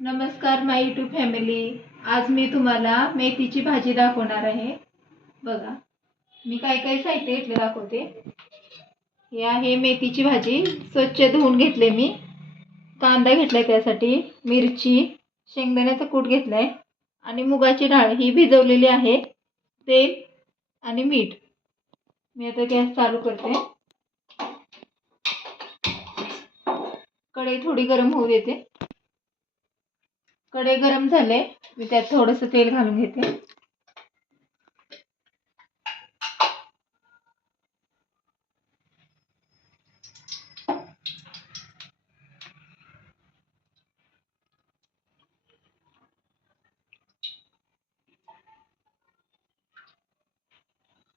नमस्कार माय YouTube family. आज मी तुम्हाला मेथीची भाजी दाखवणार आहे. बघा, मी काय काय साहित्य घेतले दाखवते. हे आहे मेथीची भाजी. स्वच्छ धुवून घेतले मी. कांदा घेतलाय त्यासाठी, मिरची, शेंगदाण्याचा कूट घेतलाय आणि मुगाची डाळ ही भिजवलेली आहे, तेल आणि मीठ. मी आता गॅस चालू करते. कढई थोडी गरम होऊ देते. कढई गरम झाले, मी त्यात थोडंसं तेल घालून घेते.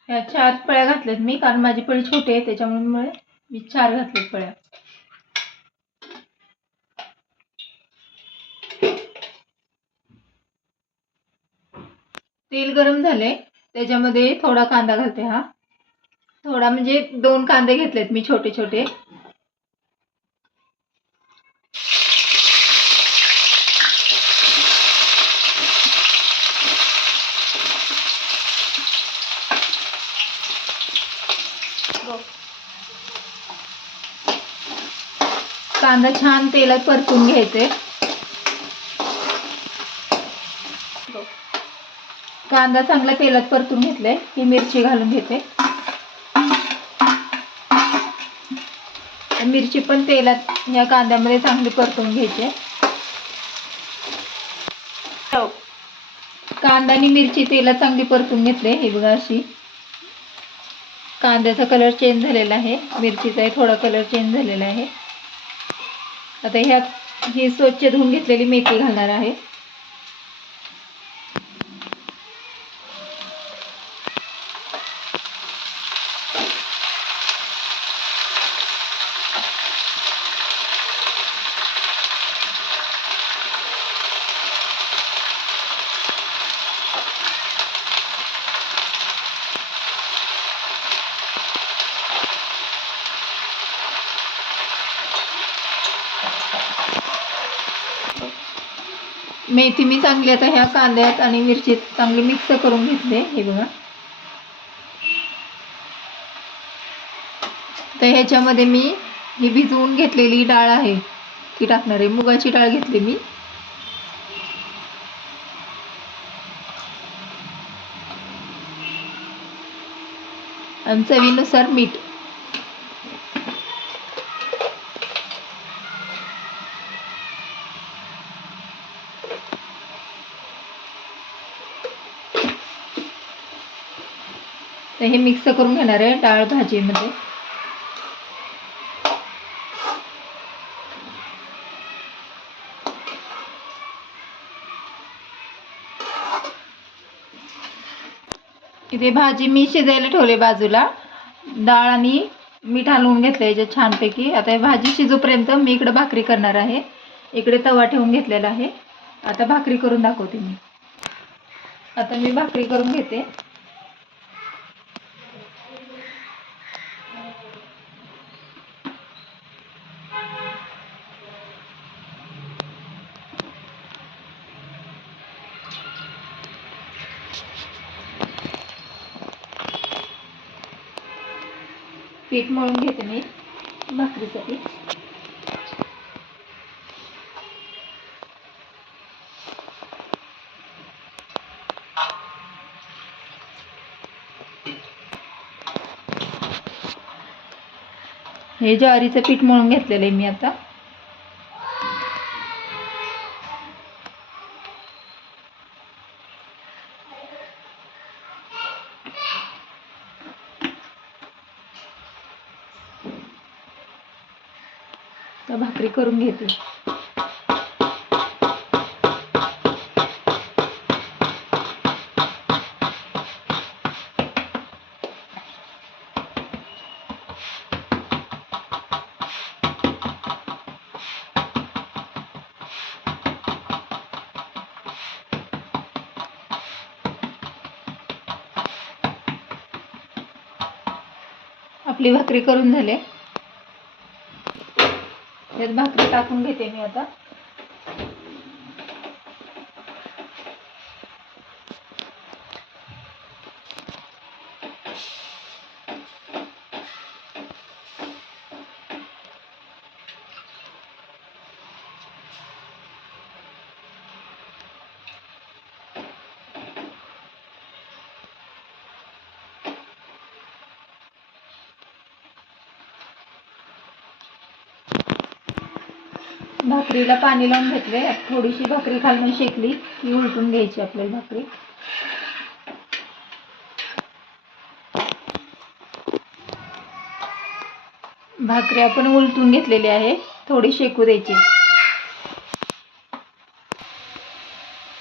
ह्या 4 पळ्या घातल्यात मी, कारण माझी पळी छोटी आहे त्याच्यामुळे मी 4 घातल्यात पळ्या. तेल गरम झाले, त्याच्यामध्ये थोडा कांदा घालते. हा थोडा म्हणजे 2 कांदे घेतलेत मी छोटे छोटे. कांदा छान तेलात परतून घ्यायचे. कांदा चांगला तेलात परतून घेतलाय. ही मिरची घालून घेते. मिरची पण तेलात या कांद्यामध्ये चांगली परतून घ्यायची. कांदा आणि मिरची तेलात चांगली परतून घेतले. हे बघा, अशी कांद्याचा कलर चेंज झालेला आहे, मिरचीचा थोडा कलर चेंज झालेला आहे. आता ह्यात ही स्वच्छ धुवून घेतलेली मेथी घालणार आहे. मेथी मी चांगली आता ह्या कांद्यात आणि मिरचीत चांगली मिक्स करून घेतले. हे बघा, तर ह्याच्यामध्ये मी ही भिजवून घेतलेली डाळ आहे ती टाकणार आहे. मुगाची डाळ घेतली मी. आणि चवीनुसार मीठ. तर हे मिक्स करून घेणार आहे डाळ भाजीमध्ये. इथे भाजी मी शिजायला ठेवले बाजूला. डाळ आणि मीठ हलवून घेतलं याच्यात छानपैकी. आता ही भाजी शिजूपर्यंत मी इकडे भाकरी करणार आहे. इकडे तवा ठेवून घेतलेला आहे. आता भाकरी करून दाखवते मी. आता मी भाकरी करून घेते. पीठ मळून घेते मी भाकरीसाठी. हे ज्वारीचं पीठ मळून घेतलेलं आहे मी आता. तर भाकरी करून घेते. आपली भाकरी करून झाले. यात भाकरी टाकून घेते मी आता. भाकरीला पाणी लावून घेतले. थोडीशी भाकरी खालून शेकली की उलटून घ्यायची आपल्याला भाकरी. भाकरी आपण उलटून घेतलेली आहे, थोडी शेकू द्यायची.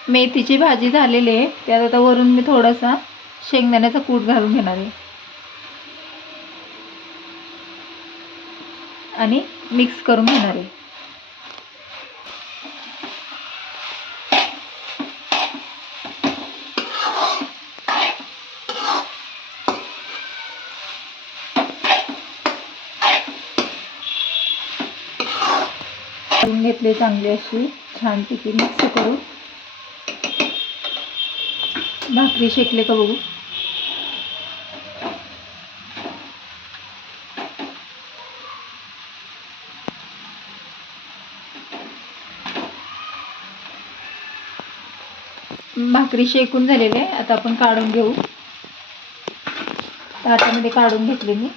मेथीची भाजी झालेली आहे. त्यात आता वरून मी थोडासा शेंगदाण्याचा कूट घालून घेणार आहे आणि मिक्स करून घेणार आहे. करून घेतले चांगली अशी छानपैकी मिक्स करून. भाकरी शेकले का बघू. भाकरी शेकून झालेले आहे. आता आपण काढून घेऊ. ताटामध्ये काढून घेतले मी.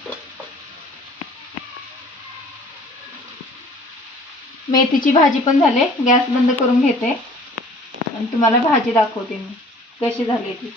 मेथीची भाजी पण झाले. गॅस बंद करून घेते आणि तुम्हाला भाजी दाखवते मी कशी झाली ती.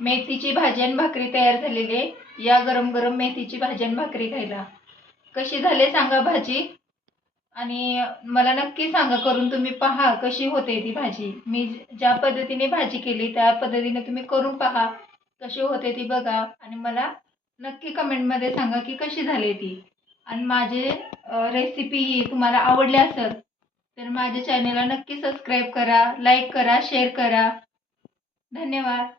मेथीची भाजी आणि भाकरी तयार झालेली आहे. या गरम गरम मेथीची भाजी आणि भाकरी खायला. कशी झाले सांगा भाजी, आणि मला नक्की सांगा करून. तुम्ही पहा कशी होते ती भाजी. मी ज्या पद्धतीने भाजी केली त्या पद्धतीने तुम्ही करून पहा, कशी होते ती बघा आणि मला नक्की कमेंटमध्ये सांगा की कशी झाली ती. आणि माझे रेसिपी ही तुम्हाला आवडली असेल तर माझ्या चॅनेलला नक्की सबस्क्राईब करा, लाईक करा, शेअर करा. धन्यवाद.